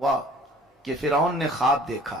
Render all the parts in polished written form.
ہوا کہ فرعون نے خواب دیکھا.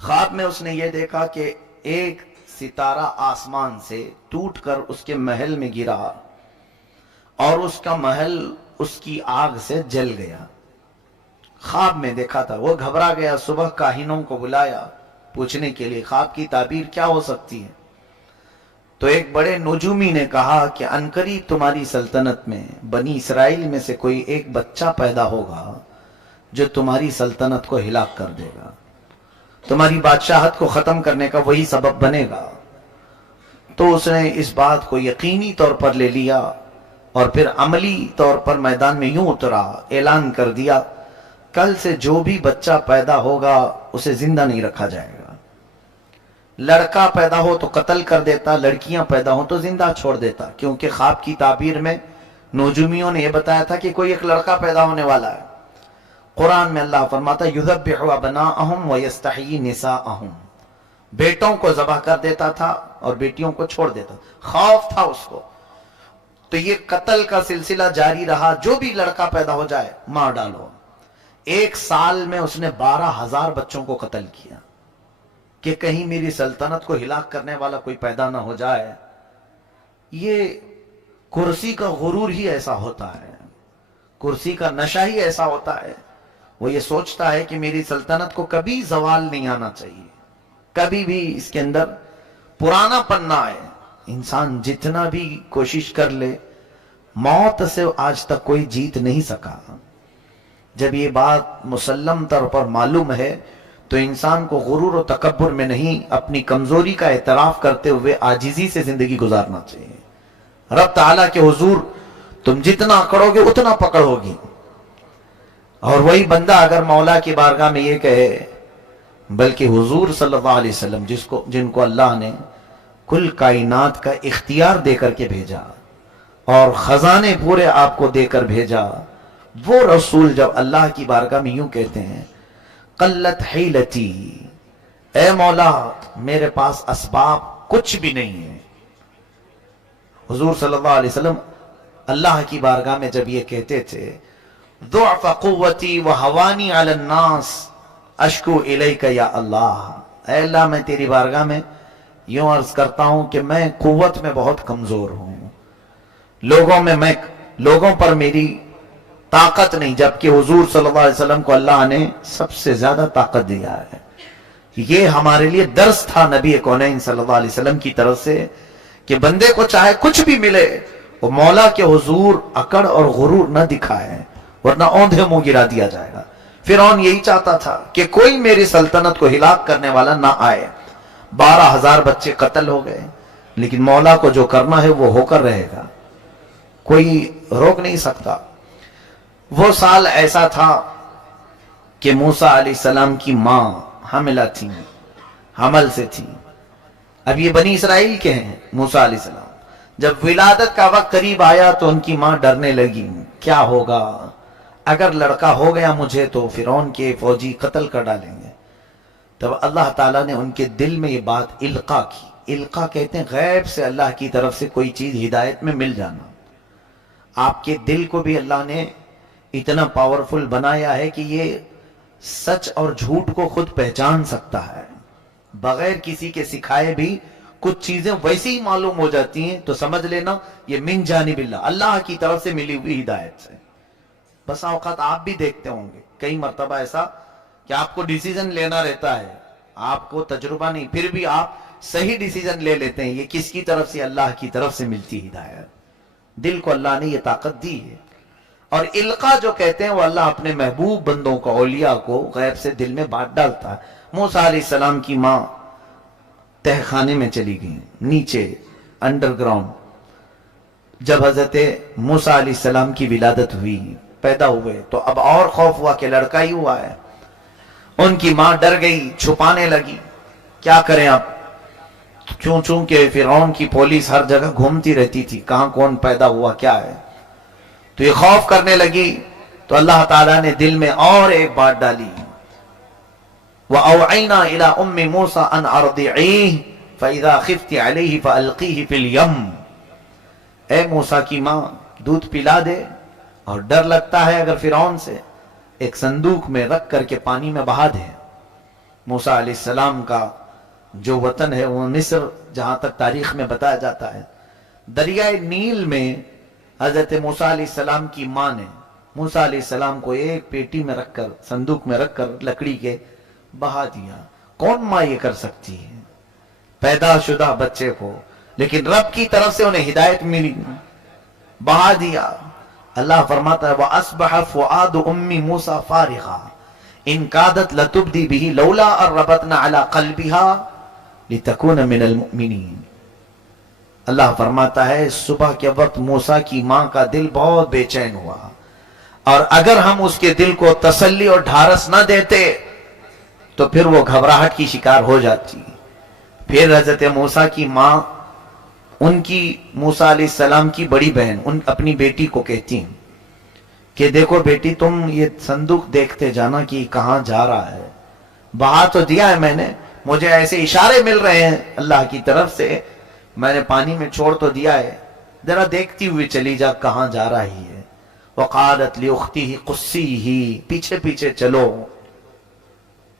خواب میں اس نے یہ دیکھا کہ ایک ستارہ آسمان سے ٹوٹ کر اس کے محل میں گرا اور اس کا محل اس کی آگ سے جل گیا. خواب میں دیکھا تھا. وہ گھبرا گیا. صبح کاہنوں کو بلایا پوچھنے کے لیے خواب کی تعبیر کیا ہو سکتی ہے. تو ایک بڑے نجومی نے کہا کہ عنقریب تمہاری سلطنت میں بنی اسرائیل میں سے کوئی ایک بچہ پیدا ہوگا جو تمہاری سلطنت کو ہلاک کر دے گا, تمہاری بادشاہت کو ختم کرنے کا وہی سبب بنے گا. تو اس نے اس بات کو یقینی طور پر لے لیا اور پھر عملی طور پر میدان میں یوں اترا, اعلان کر دیا کل سے جو بھی بچہ پیدا ہوگا اسے زندہ نہیں رکھا جائے گا. لڑکا پیدا ہو تو قتل کر دیتا, لڑکیاں پیدا ہو تو زندہ چھوڑ دیتا. کیونکہ خواب کی تعبیر میں نجومیوں نے یہ بتایا تھا کہ کوئی ایک لڑکا پیدا ہونے والا ہے. قرآن میں اللہ فرماتا یذبح ابناءہم ویستحیی نساءہم, بیٹوں کو ذبح کر دیتا تھا اور بیٹیوں کو چھوڑ دیتا. خوف تھا اس کو. تو یہ قتل کا سلسلہ جاری رہا. جو بھی لڑکا پیدا ہو جائے مار ڈالو. ایک سال میں اس نے 12,000 بچوں کو قتل کیا کہ کہیں میری سلطنت کو ہلاک کرنے والا کوئی پیدا نہ ہو جائے. یہ کرسی کا غرور ہی ایسا ہوتا ہے, کرسی کا نشہ ہی ایسا ہوتا ہے. وہ یہ سوچتا ہے کہ میری سلطنت کو کبھی زوال نہیں آنا چاہیے, کبھی بھی اس کے اندر پرانا پن نہ آئے. انسان جتنا بھی کوشش کر لے موت سے آج تک کوئی جیت نہیں سکا. جب یہ بات مسلم طور پر معلوم ہے تو انسان کو غرور و تکبر میں نہیں, اپنی کمزوری کا اعتراف کرتے ہوئے عاجزی سے زندگی گزارنا چاہیے. رب تعالیٰ کے حضور تم جتنا اکڑو گے اتنا پکڑ ہوگی. اور وہی بندہ اگر مولا کی بارگاہ میں یہ کہے, بلکہ حضور صلی اللہ علیہ وسلم جن کو اللہ نے کل کائنات کا اختیار دے کر کے بھیجا اور خزانے پورے آپ کو دے کر بھیجا, وہ رسول جب اللہ کی بارگاہ میں یوں کہتے ہیں قلت حیلتی, اے مولا میرے پاس اسباب کچھ بھی نہیں ہے. حضور صلی اللہ علیہ وسلم اللہ کی بارگاہ میں جب یہ کہتے تھے ضعف قوتی وحوانی علی الناس اشکو الیک یا اللہ, اے اللہ میں تیری بارگاہ میں یوں عرض کرتا ہوں کہ میں قوت میں بہت کمزور ہوں, لوگوں پر میری طاقت نہیں, جبکہ حضور صلی اللہ علیہ وسلم کو اللہ نے سب سے زیادہ طاقت دیا ہے. یہ ہمارے لیے درس تھا نبی کونین صلی اللہ علیہ وسلم کی طرف سے کہ بندے کو چاہے کچھ بھی ملے وہ مولا کے حضور اکڑ اور غرور نہ دکھائے, ورنہ اوندھے منہ گرا دیا جائے گا. فرعون یہی چاہتا تھا کہ کوئی میری سلطنت کو ہلاک کرنے والا نہ آئے. 12,000 بچے قتل ہو گئے, لیکن مولا کو جو کرنا ہے وہ ہو کر رہے گا, کوئی روک نہیں سکتا. وہ سال ایسا تھا کہ موسیٰ علیہ السلام کی ماں حاملہ تھی, حمل سے تھی. اب یہ بنی اسرائیل کے ہیں موسیٰ علیہ السلام. جب ولادت کا وقت قریب آیا تو ان کی ماں ڈرنے لگی, کیا ہوگا اگر لڑکا ہو گیا مجھے تو فرعون کے فوجی قتل کر ڈالیں گے. تب اللہ تعالیٰ نے ان کے دل میں یہ بات القا کی. القا کہتے ہیں غیب سے اللہ کی طرف سے کوئی چیز ہدایت میں مل جانا. آپ کے دل کو بھی اللہ نے اتنا پاورفل بنایا ہے کہ یہ سچ اور جھوٹ کو خود پہچان سکتا ہے, بغیر کسی کے سکھائے بھی کچھ چیزیں ویسے ہی معلوم ہو جاتی ہیں تو سمجھ لینا یہ من جانب اللہ, اللہ کی طرف سے ملی ہوئی ہدایت سے. بس اوقات آپ بھی دیکھتے ہوں گے کئی مرتبہ ایسا کہ آپ کو ڈیسیزن لینا رہتا ہے, آپ کو تجربہ نہیں, پھر بھی آپ صحیح ڈیسیزن لے لیتے ہیں. یہ کس کی طرف سے؟ اللہ کی طرف سے ملتی ہدایت. دل کو اللہ نے یہ طاقت دی ہے. اور القا جو کہتے ہیں وہ اللہ اپنے محبوب بندوں کو, اولیاء کو غیب سے دل میں بات ڈالتا ہے. موسیٰ علیہ السلام کی ماں تہ خانے میں چلی گئی, نیچے انڈر گراؤنڈ. جب حضرت موسیٰ علیہ السلام کی ولادت ہوئی, پیدا ہوئے, تو اب اور خوف ہوا کہ لڑکا ہی ہوا ہے. ان کی ماں ڈر گئی, چھپانے لگی, کیا کریں اب, چونکہ فرعون کی پولیس ہر جگہ گھومتی رہتی تھی کہاں کون پیدا ہوا کیا ہے. تو یہ خوف کرنے لگی تو اللہ تعالیٰ نے دل میں اور ایک بات ڈالی, وَأَوْعَيْنَا إِلَىٰ أُمِّ مُوسَىٰ أَنْ أَرْضِعِيهِ فَإِذَا خِفْتِ عَلَيْهِ فَأَلْقِيهِ فِي الْيَمِّ, اے موسیٰ کی ماں دودھ پلا دے, اور ڈر لگتا ہے اگر فرعون سے एक संदूक में रख करके पानी में बहा दें। मूसा अलैहिस्सलाम का जो वतन है वो मिस्र, जहां तक तारीख में बताया जाता है, दरियाए नील में हजरत मूसा अलैहिस्सलाम की मां ने मूसा अलैहिस्सलाम को एक पेटी में रखकर, संदूक में रखकर लकड़ी के बहा दिया। कौन मां ये कर सकती है पैदाशुदा बच्चे को? लेकिन रब की तरफ से उन्हें हिदायत मिली, बहा दिया। अल्लाह फरमाता है वअस्बह फुआदु उम्मी मूसा फारिगा इन कादत लतुब्दी बिही लौला अर्रबतना अला क़ल्बिहा लितकून मिनल मुमिनीन। अल्लाह फरमाता है सुबह के वक्त मूसा की मां का दिल बहुत बेचैन हुआ, और अगर हम उसके दिल को तसल्ली और ढारस न देते तो फिर वो घबराहट की शिकार हो जाती। फिर हजरत मूसा की मां उनकी मूसा अलैहिस्सलाम की बड़ी बहन उन अपनी बेटी को कहती हैं कि देखो बेटी, तुम ये संदूक देखते जाना कि कहां जा रहा है। बहा तो दिया है मैंने, मुझे ऐसे इशारे मिल रहे हैं अल्लाह की तरफ से, मैंने पानी में छोड़ तो दिया है, जरा देखती हुई चली जा कहां जा रही है। वक़ालत ली उख्तिही क़ुस्सीही, पीछे पीछे चलो।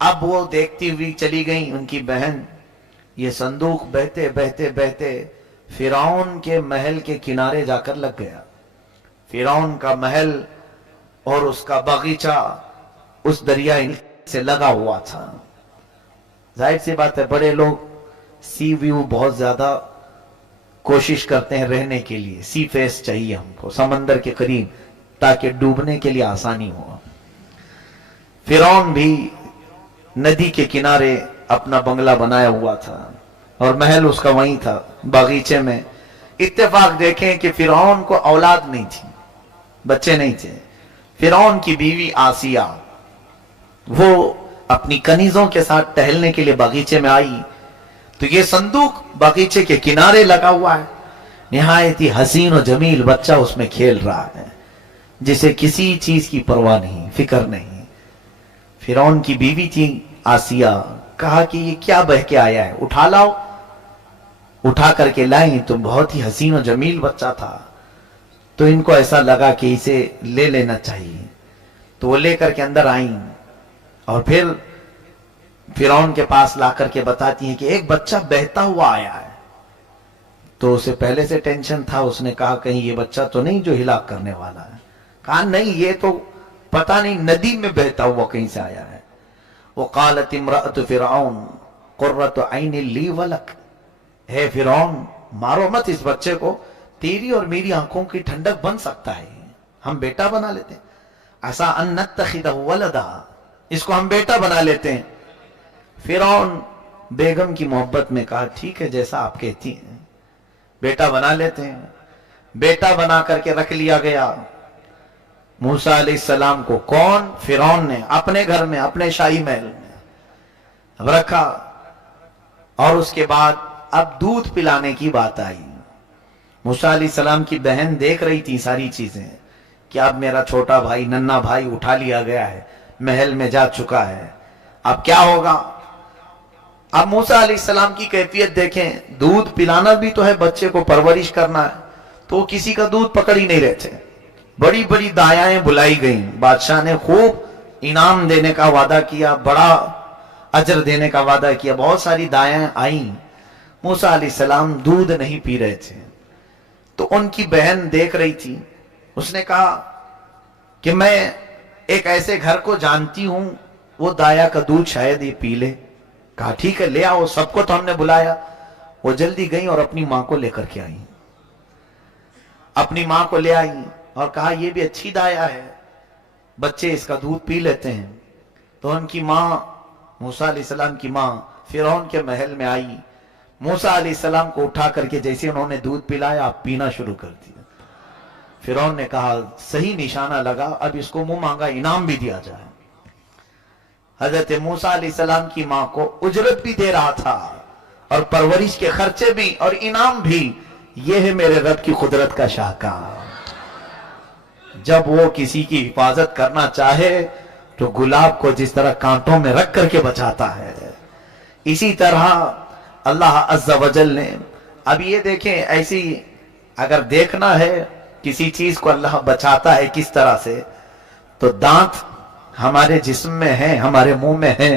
अब वो देखती हुई चली गई उनकी बहन। ये संदूक बहते बहते बहते फिरौन के महल के किनारे जाकर लग गया। फिरौन का महल और उसका बगीचा उस दरिया से लगा हुआ था। जाहिर सी बात है, बड़े लोग सी व्यू बहुत ज्यादा कोशिश करते हैं रहने के लिए। सी फेस चाहिए हमको, समंदर के करीब, ताकि डूबने के लिए आसानी हो। फिरौन भी नदी के किनारे अपना बंगला बनाया हुआ था और महल उसका वहीं था बागीचे में। इत्तेफाक देखें कि फिरौन को औलाद नहीं थी, बच्चे नहीं थे। फिरौन की बीवी आसिया वो अपनी कनीजों के साथ टहलने के लिए बागीचे में आई तो ये संदूक बागीचे के किनारे लगा हुआ है। निहायत ही हसीन और जमील बच्चा उसमें खेल रहा है, जिसे किसी चीज की परवाह नहीं, फिक्र नहीं। फिरौन की बीवी थी आसिया, कहा कि ये क्या बह के आया है, उठा लाओ। उठा करके लाई तो बहुत ही हसीन और जमील बच्चा था, तो इनको ऐसा लगा कि इसे ले लेना चाहिए। तो वो लेकर के अंदर आई और फिर फिरौन के पास ला करके बताती हैं कि एक बच्चा बहता हुआ आया है। तो उसे पहले से टेंशन था, उसने कहा कहीं ये बच्चा तो नहीं जो हिलाक करने वाला है। कहा नहीं, ये तो पता नहीं नदी में बहता हुआ कहीं से आया है। वो क़ालत इम्राअतु फिरऔन क़ुर्रतु ऐनि ली वलक, हे फिरौन मारो मत इस बच्चे को, तेरी और मेरी आंखों की ठंडक बन सकता है, हम बेटा बना लेते हैं। असा अन नत्तखिदहु वलदा, इसको हम बेटा बना लेते हैं। फिरौन बेगम की मोहब्बत में कहा ठीक है, जैसा आप कहती हैं बेटा बना लेते हैं। बेटा बना करके रख लिया गया मूसा अलैहिस्सलाम को। कौन? फिरौन ने अपने घर में, अपने शाही महल में रखा। और उसके बाद अब दूध पिलाने की बात आई। मूसा अलैहिस्सलाम की बहन देख रही थी सारी चीजें कि अब मेरा छोटा भाई, नन्ना भाई उठा लिया गया है, महल में जा चुका है, अब क्या होगा। अब मूसा अलैहिस्सलाम की कैफियत देखें, दूध पिलाना भी तो है, बच्चे को परवरिश करना है, तो किसी का दूध पकड़ ही नहीं रहे थे। बड़ी बड़ी दायाएं बुलाई गईं, बादशाह ने खूब इनाम देने का वादा किया, बड़ा अजर देने का वादा किया। बहुत सारी दायाएं आई, मूसा अलैहिस्सलाम दूध नहीं पी रहे थे। तो उनकी बहन देख रही थी, उसने कहा कि मैं एक ऐसे घर को जानती हूं, वो दाया का दूध शायद ये पी ले। कहा ठीक है, ले आओ, सबको तो हमने बुलाया। वो जल्दी गई और अपनी मां को लेकर के आई, अपनी मां को ले आई और कहा ये भी अच्छी दाया है, बच्चे इसका दूध पी लेते हैं। तो उनकी मां, मूसा अलैहिस्सलाम की मां फिरौन के महल में आई, मूसा अलैहिस्सलाम को उठा करके जैसे उन्होंने दूध पिलाया पीना शुरू कर दिया। फिरौन ने कहा सही निशाना लगा, अब इसको मुंह मांगा इनाम भी दिया जाए। हजरत मूसा अलैहिस्सलाम की मां को उजरत भी दे रहा था और परवरिश के खर्चे भी और इनाम भी। यह है मेरे रब की कुदरत का शाहकार। जब वो किसी की हिफाजत करना चाहे तो गुलाब को जिस तरह कांटों में रख करके बचाता है, इसी तरह अल्लाह अज़्ज़ा वजल ने। अब ये देखें, ऐसी अगर देखना है किसी चीज को अल्लाह बचाता है किस तरह से, तो दांत हमारे जिस्म में है, हमारे मुंह में है,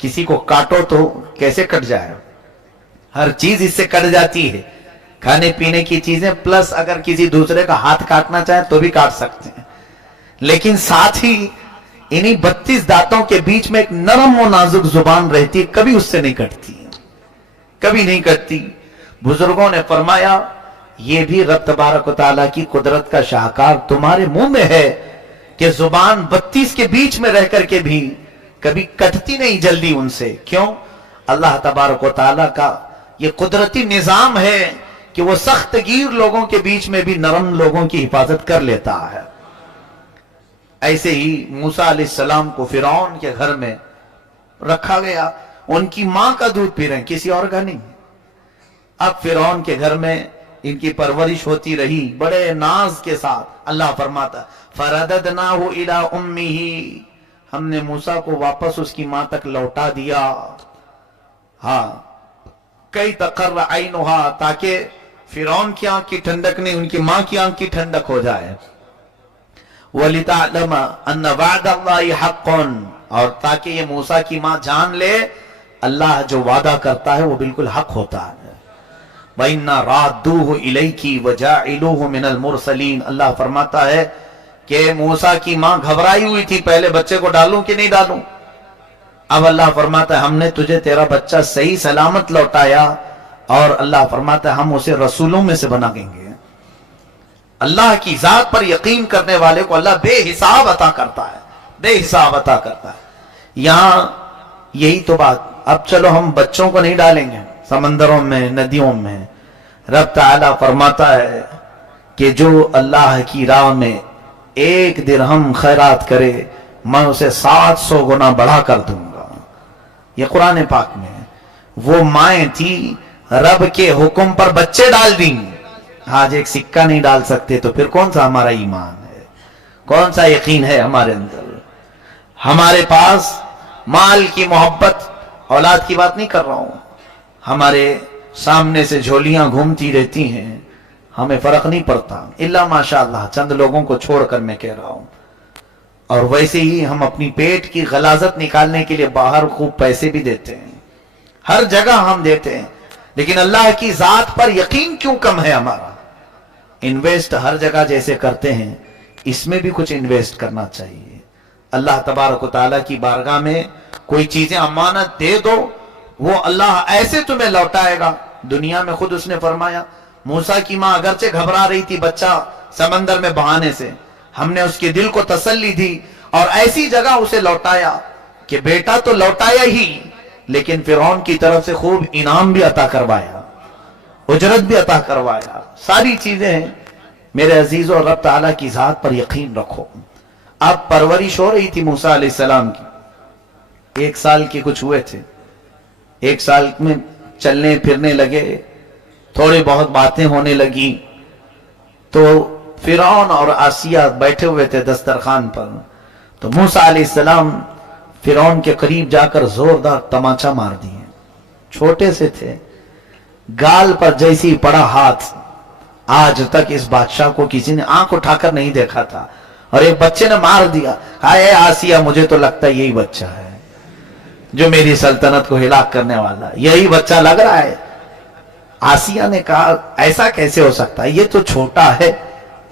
किसी को काटो तो कैसे कट जाए, हर चीज इससे कट जाती है, खाने पीने की चीजें, प्लस अगर किसी दूसरे का हाथ काटना चाहे तो भी काट सकते हैं, लेकिन साथ ही इन्हीं 32 दांतों के बीच में एक नरम और नाजुक जुबान रहती है, कभी उससे नहीं कटती, कभी नहीं कटती। बुजुर्गों ने फरमाया ये भी रब तबारक व तआला की कुदरत का शाहकार तुम्हारे मुंह में है कि जुबान 32 के बीच में रह करके भी कभी कटती नहीं जल्दी उनसे। क्यों? अल्लाह तबारक व तआला का ये कुदरती निजाम है कि वो सख्त गिर लोगों के बीच में भी नरम लोगों की हिफाजत कर लेता है। ऐसे ही मूसा अलैहिस्सलाम को फिरौन के घर में रखा गया, उनकी मां का दूध पी रहे हैं, किसी और का नहीं। अब फिरौन के घर में इनकी परवरिश होती रही बड़े नाज के साथ। अल्लाह फरमाता फरददनाहु इला उम्मिही, हमने मूसा को वापस उसकी मां तक लौटा दिया। हाँ, कई तकर्र ऐनुहा, ताकि फिरौन की आंख की ठंडक नहीं, उनकी मां की आंख की ठंडक हो जाए। वलितअलम अन्न वअदल्लाहि हक़्क़ुन, और ताकि ये मूसा की मां जान ले अल्लाह जो वादा करता है वो बिल्कुल हक होता है। वइन्ना राद्दूहु इलैकी वजाइलूहु मिनल मुरसलीन, अल्लाह फरमाता है कि मूसा की मां घबराई हुई थी, पहले बच्चे को डालूं कि नहीं डालूं। अब अल्लाह फरमाता है हमने तुझे तेरा बच्चा सही सलामत लौटाया, और अल्लाह फरमाता है हम उसे रसूलों में से बना देंगे। अल्लाह की जात पर यकीन करने वाले को अल्लाह बेहिसाब अता करता है, बेहिसाब अता करता है। यहां यही तो बात। अब चलो हम बच्चों को नहीं डालेंगे समंदरों में, नदियों में। रब ताला फरमाता है कि जो अल्लाह की राह में 1 दिरहम खैरात करे मैं उसे 700 गुना बढ़ा कर दूंगा। ये कुरान पाक में। वो माएं थी रब के हुक्म पर बच्चे डाल दी, आज एक सिक्का नहीं डाल सकते, तो फिर कौन सा हमारा ईमान है, कौन सा यकीन है हमारे अंदर। हमारे पास माल की मोहब्बत, औलाद की बात नहीं कर रहा हूं, हमारे सामने से झोलियां घूमती रहती हैं, हमें फर्क नहीं पड़ता, इल्ला माशाअल्लाह चंद लोगों को छोड़कर मैं कह रहा हूं। और वैसे ही हम अपनी पेट की गलाजत निकालने के लिए बाहर खूब पैसे भी देते हैं, हर जगह हम देते हैं, लेकिन अल्लाह की जात पर यकीन क्यों कम है हमारा। इन्वेस्ट हर जगह जैसे करते हैं, इसमें भी कुछ इन्वेस्ट करना चाहिए। अल्लाह तबारक व तआला की बारगाह में कोई चीजें अमानत दे दो, वो अल्लाह ऐसे तुम्हें लौटाएगा। दुनिया में खुद उसने फरमाया, मूसा की मां अगरचे घबरा रही थी बच्चा समंदर में बहाने से, हमने उसके दिल को तसल्ली दी और ऐसी जगह उसे लौटाया कि बेटा तो लौटाया ही, लेकिन फिरौन की तरफ से खूब इनाम भी अता करवाया, उजरत भी अता करवाया, सारी चीजें हैं। मेरे अजीजों, रब ताला की जात पर यकीन रखो। अब परवरिश हो रही थी मूसा अलैहिस्सलाम की, 1 साल के कुछ हुए थे, 1 साल में चलने फिरने लगे, थोड़ी बहुत बातें होने लगी। तो फिरौन और आसिया बैठे हुए थे दस्तरखान पर, तो मूसा अलैहिस्सलाम फिरौन के करीब जाकर जोरदार तमाचा मार दिए। छोटे से थे, गाल पर जैसे ही पड़ा हाथ, आज तक इस बादशाह को किसी ने आंख उठाकर नहीं देखा था, और एक बच्चे ने मार दिया। हाय आसिया, मुझे तो लगता है यही बच्चा है जो मेरी सल्तनत को हिलाक करने वाला, यही बच्चा लग रहा है। आसिया ने कहा ऐसा कैसे हो सकता है, ये तो छोटा है,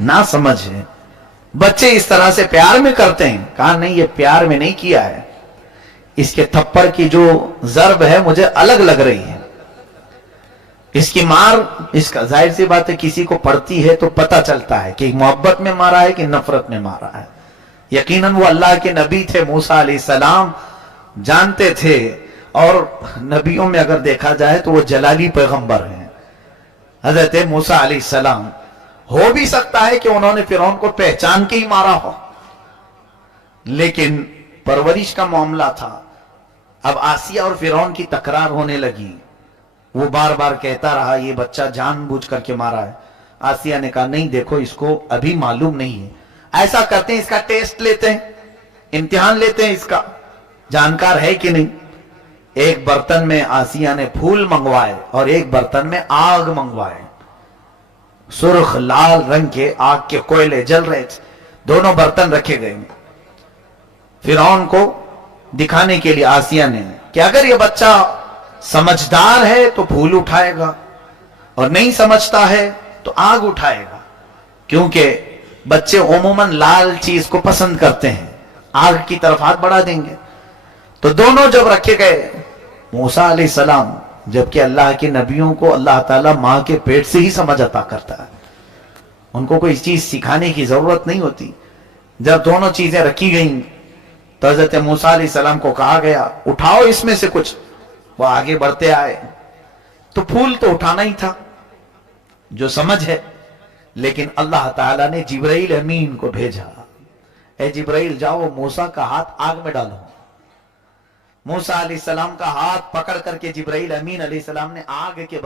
ना समझ है, बच्चे इस तरह से प्यार में करते हैं। कहा नहीं, ये प्यार में नहीं किया है, इसके थप्पड़ की जो जर्ब है मुझे अलग लग रही है, इसकी मार, इसका जाहिर सी बात है किसी को पड़ती है तो पता चलता है कि मोहब्बत में मारा है कि नफरत में मारा है। यकीनन वो अल्लाह के नबी थे, मूसा अलैहिस्सलाम जानते थे, और नबियों में अगर देखा जाए तो वो जलाली पैगंबर हैं, हजरत मूसा अलैहिस्सलाम। हो भी सकता है कि उन्होंने फिरौन को पहचान के ही मारा हो, लेकिन परवरिश का मामला था। अब आसिया और फिरौन की तकरार होने लगी, वो बार बार कहता रहा ये बच्चा जानबूझ करके मारा है। आसिया ने कहा नहीं, देखो इसको अभी मालूम नहीं है, ऐसा करते हैं इसका टेस्ट लेते हैं, इम्तिहान लेते हैं इसका, जानकार है कि नहीं। एक बर्तन में आसिया ने फूल मंगवाए और एक बर्तन में आग मंगवाए, सुर्ख लाल रंग के आग के कोयले जल रहे थे, दोनों बर्तन रखे गए। फिरौन को दिखाने के लिए आसिया ने कि अगर ये बच्चा समझदार है तो फूल उठाएगा और नहीं समझता है तो आग उठाएगा, क्योंकि बच्चे उमूमन लाल चीज को पसंद करते हैं, आग की तरफ हाथ बढ़ा देंगे। तो दोनों जब रखे गए, मूसा अलैहिस्सलाम, जबकि अल्लाह के नबियों को अल्लाह ताला मां के पेट से ही समझ अता करता है, उनको कोई चीज सिखाने की जरूरत नहीं होती। जब दोनों चीजें रखी गईं तो हजरत मूसा अलैहिस्सलाम को कहा गया उठाओ इसमें से कुछ। वो आगे बढ़ते आए तो फूल तो उठाना ही था, जो समझ है, लेकिन अल्लाह ताला ने जिब्राइल अमीन को भेजा, ए जिब्राइल जाओ मूसा का हाथ आग में डालो। मूसा अलैहिस्सलाम का हाथ पकड़ करके जिब्राइल अमीन अलैहिस्सलाम ने आग के